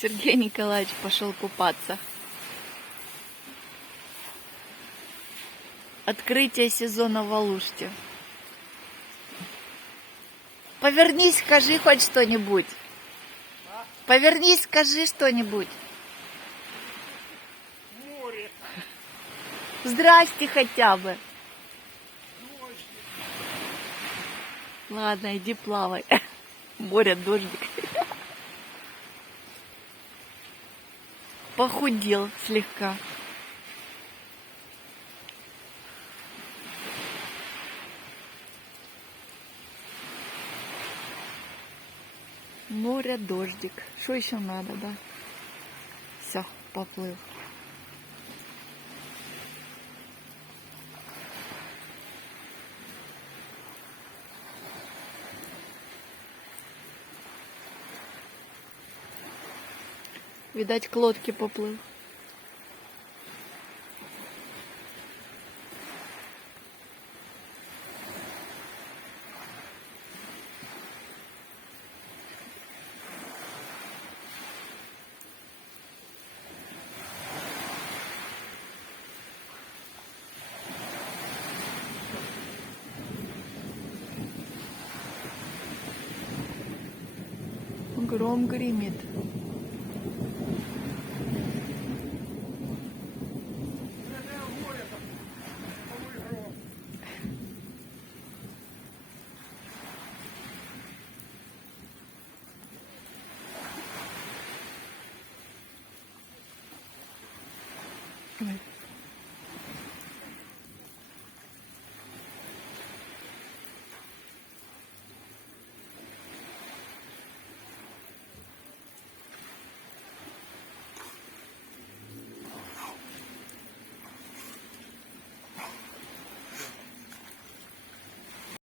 Сергей Николаевич пошел купаться. Открытие сезона в Алуште. Повернись, скажи хоть что-нибудь. Повернись, скажи что-нибудь. Море. Здрасте хотя бы. Ладно, иди плавай. Море, дождик. Похудел слегка. Море, дождик. Что еще надо, да? Все, поплыл. Видать, к лодке поплыл. Гром гремит.